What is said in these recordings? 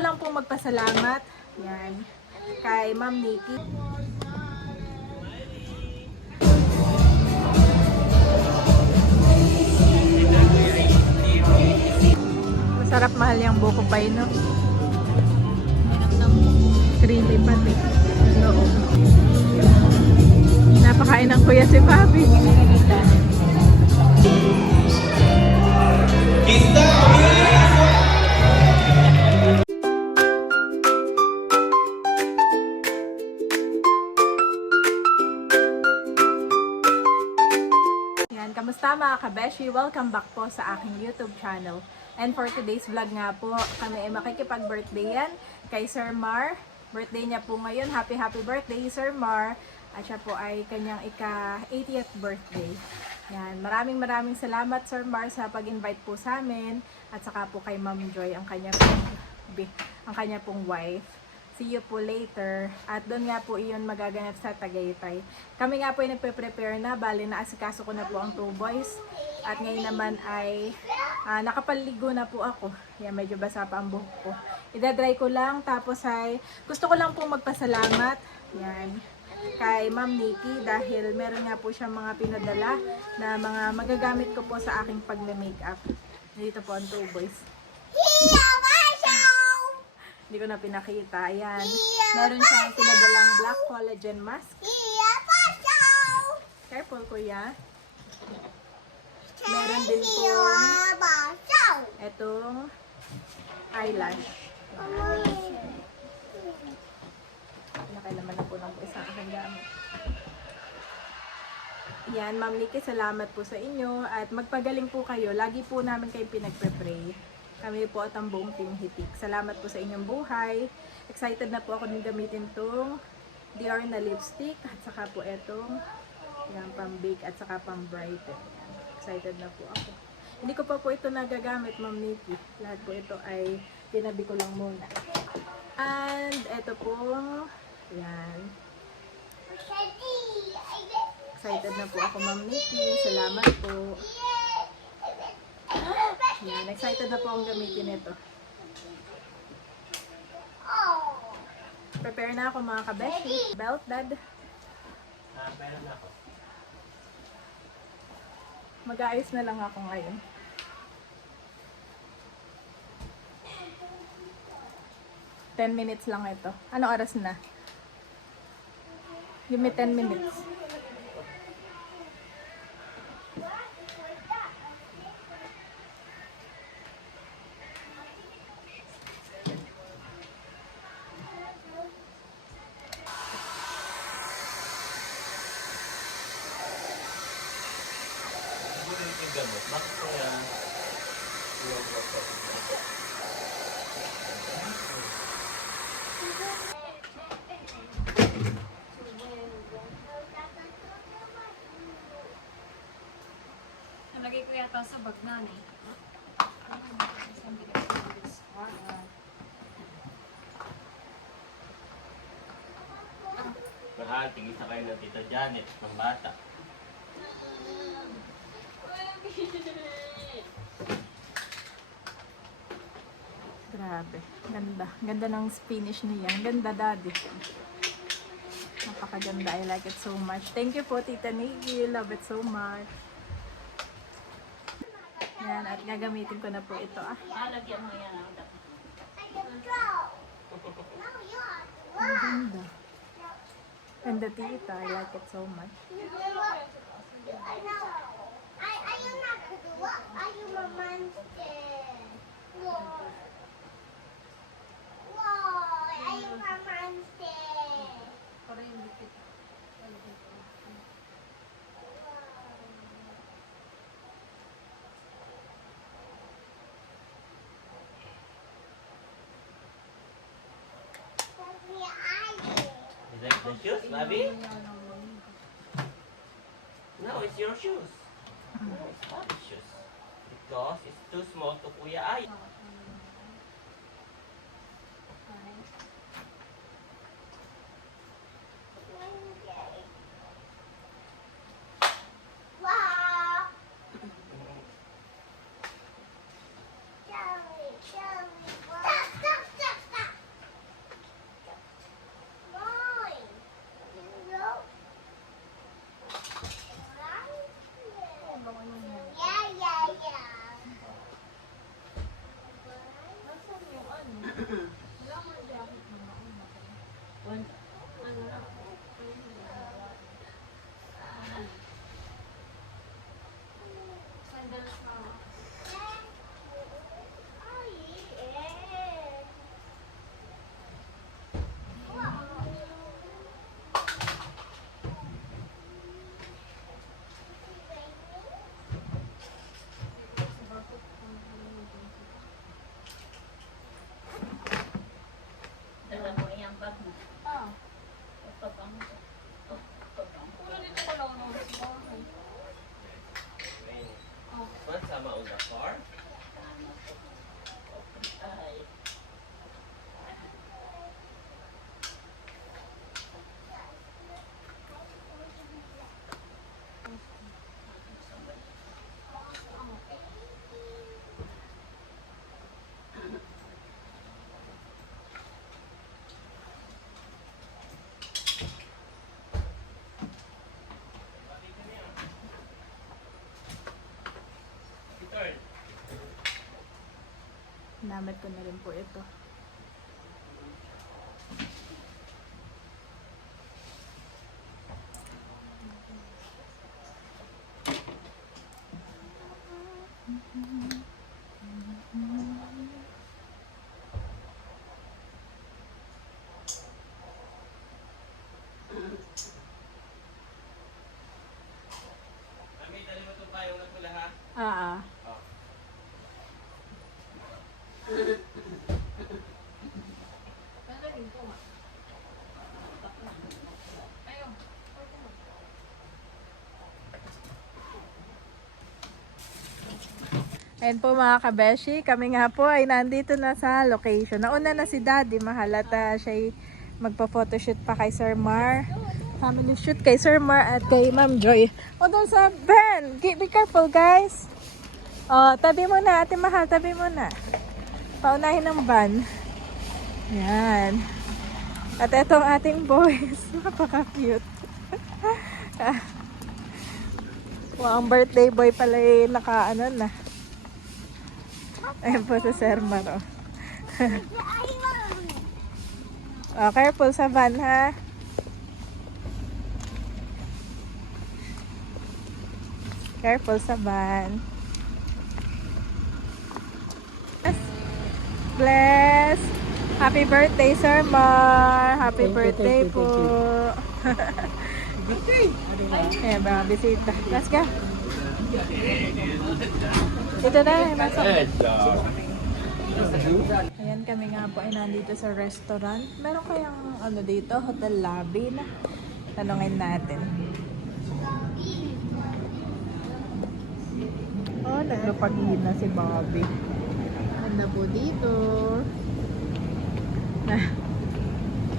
Lang po magpasalamat yan kay Ma'am Nikki. Masarap mahal yung buko pie, no? Creamy pati. Oo. Napakain ng kuya si Papi. Yan, kamusta mga kabeshi? Welcome back po sa aking YouTube channel. And for today's vlog nga po, kami ay makikipag-birthday yan kay Sir Mar. Birthday niya po ngayon. Happy birthday, Sir Mar. At siya po ay kanyang ika-80th birthday. Yan, maraming salamat Sir Mar sa pag-invite po sa amin. At saka po kay Ma'am Joy, ang kanya pong wife. See you po later. At doon nga po iyon magaganap sa Tagaytay. Kami nga po ay nagpe-prepare na. Bali na asikaso ko na po ang 2 boys. At ngayon naman ay nakapaligo na po ako. Yan, medyo basa pa ang buhok ko. Idadry ko lang. Tapos ay gusto ko lang po magpasalamat. Yan. Kay Ma'am Nikki dahil meron nga po siyang mga pinadala na mga magagamit ko po sa aking pag-makeup. Dito po ang 2 boys. Hindi ko na pinakita. Ayan. Meron siyang pinadalang black collagen mask. Careful, kuya. Meron din po etong eyelash. Nakailaman na po ng isang aking gamit. Yan, Ma'am Nikki, salamat po sa inyo. At magpagaling po kayo. Lagi po namin kayong pinagpe-pray. Kami po at ang buong Team Hitik. Salamat po sa inyong buhay. Excited na po ako nang gamitin tong Dior na lipstick. At saka po etong yung pang-bake at saka pang-brighten. Excited na po ako. Hindi ko pa po ito nagagamit, Ma'am Nikki. Lahat po ito ay tinabi ko lang muna. And ito po, yan. Excited na po ako, Ma'am Nikki. Salamat po. Yan, excited na po akong gamitin ito. Prepare na ako mga kabeshi. Belt, dad. Mag-aayos na lang ako ngayon. Ten minutes lang ito. Ano oras na? Give me 10 minutes. Bakit kaya Nalagay ko yata sa bag na eh. mahal, tingin sa kayo ng Tita Janet, ng bata. Grabe. Ganda. Ganda ng Spanish niya. Ganda, daddy. Napakaganda. I like it so much. Thank you po, Tita Nikki. Love it so much. Yan. At gagamitin ko na po ito. Lagyan mo yan. Ang ganda. Ganda, Tita. I like it so much. Is that the shoes, Bobby? No, it's your shoes. No, it's Bobby's shoes. Because it's too small to Kuya Ay. ginamit ko na rin po ito. Mami, dali mo itong payong ng pula ha? Ah. Oh. Ayan po mga kabeshi, kami nga po ay nandito na sa location. Nauna na si Daddy, mahalata siya magpa-photoshoot pa kay Sir Mar. Family shoot kay Sir Mar at kay Ma'am Joy. O doon sa van, be careful guys. O, tabi mo na, ate mahal, tabi mo na. Paunahin ng van. Yan. At etong ating boys, napaka-cute. Wow, ang birthday boy pala naka-ano na. Ayan po sa Sir Mar. Oh, careful sa van ha. Careful sa van. Bless. Happy birthday, Sir Mar. Happy birthday po. Ayan, mga bisita. Let's go. Dito na, masok. Ayan, kami nga po ay nandito sa restaurant. Meron kayang ano dito, hotel lobby na. Tanungin natin. Oh, nagpapaghin na si Bobby. Ganda po dito.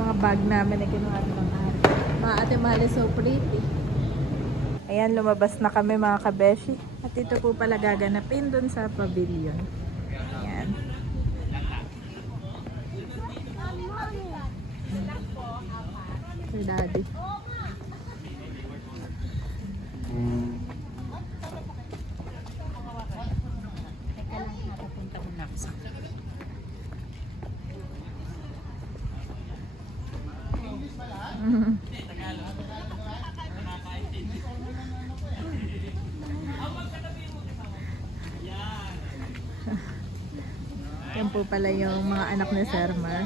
Mga bag namin ay kinuha ng ate. Mga ate mahal is so pretty. Ayan, lumabas na kami mga kabeshi. At ito po pala gaganapin dun sa pavilion. Ayan. Sir Daddy. Yan po pala yung mga anak ni Sir Mar.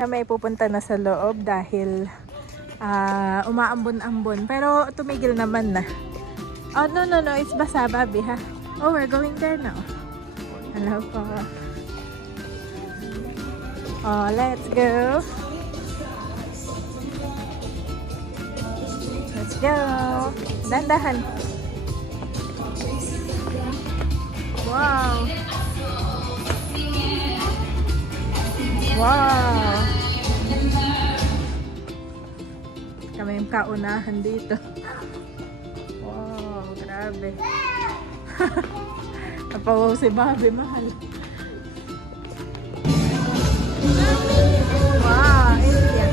Kami pupunta na sa loob dahil umaambon-ambon. Pero tumigil naman na. Oh, no. It's basa, Bobby, ha? Oh, we're going there now. Hello po. Oh, let's go. Let's go. Dandahan. Wow. Wow. Kami yung kaunahan dito. Wow, grabe. Napawaw si Bobby, mahal. Wow, India.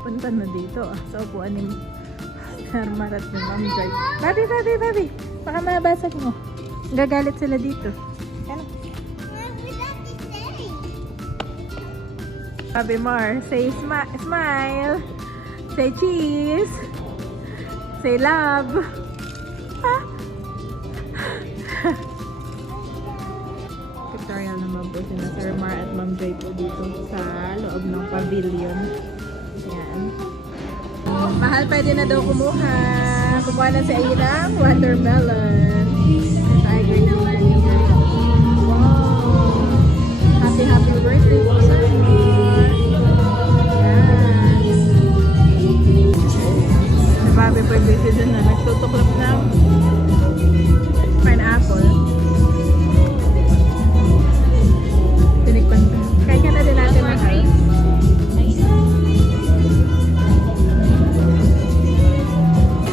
Punta na dito sa upuan ni Sir Mar at ni Ma'am Joy. Bobby. Baka mabasag mo. Gagalit sila dito. Yan. Bobby Mar, say smile. Say cheese. Say love. Tutorial naman po sila Sir Mar at Ma'am Joy po dito sa loob ng pavilion. Ayan. Mahal, pwede na daw kumuha. Kumuha na si Aina, watermelon. Tiger flavor. Wow. Happy birthday po Sir Mar. Ayan. Si Bobby po busy dun na. Nagtutuklap ng pineapple. Tinikpan ka. Kaya ka na din natin mahal.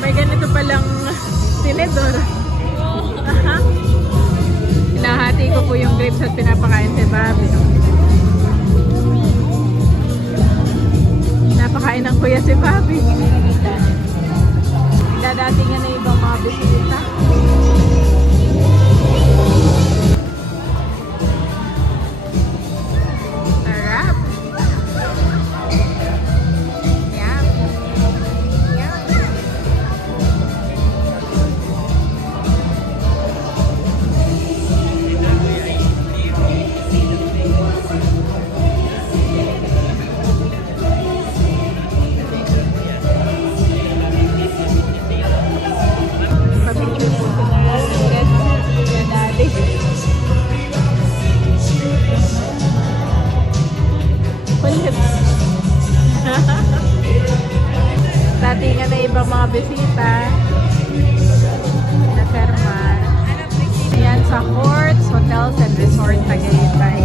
May ganito palang tinidor. Aha. Hinahati ko po yung grapes at pinapakain si Bobby. Kain ng kuya si Bobby. Dadating na ibang mga bisita. Sarap. Yum. Yum. Pabigyan po ko na kuya daddy. Kulit. Datingan na ibang mga bisita. Na Shermar. Ayan sa Courts, Hotels and Resort Tagaytay.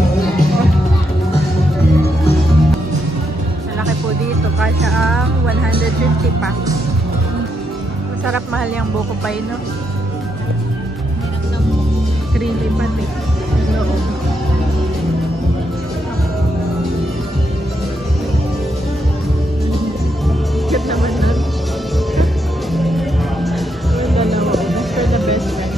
Malaki po dito. Kasya ang 150 pa. Masarap mahal yung buko pie, no? Creamy pati. Loob. Cute naman nun. Yung dalawa. For the best friend.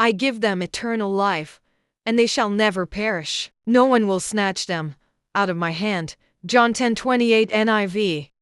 I give them eternal life, and they shall never perish. No one will snatch them out of my hand. John 10:28 NIV.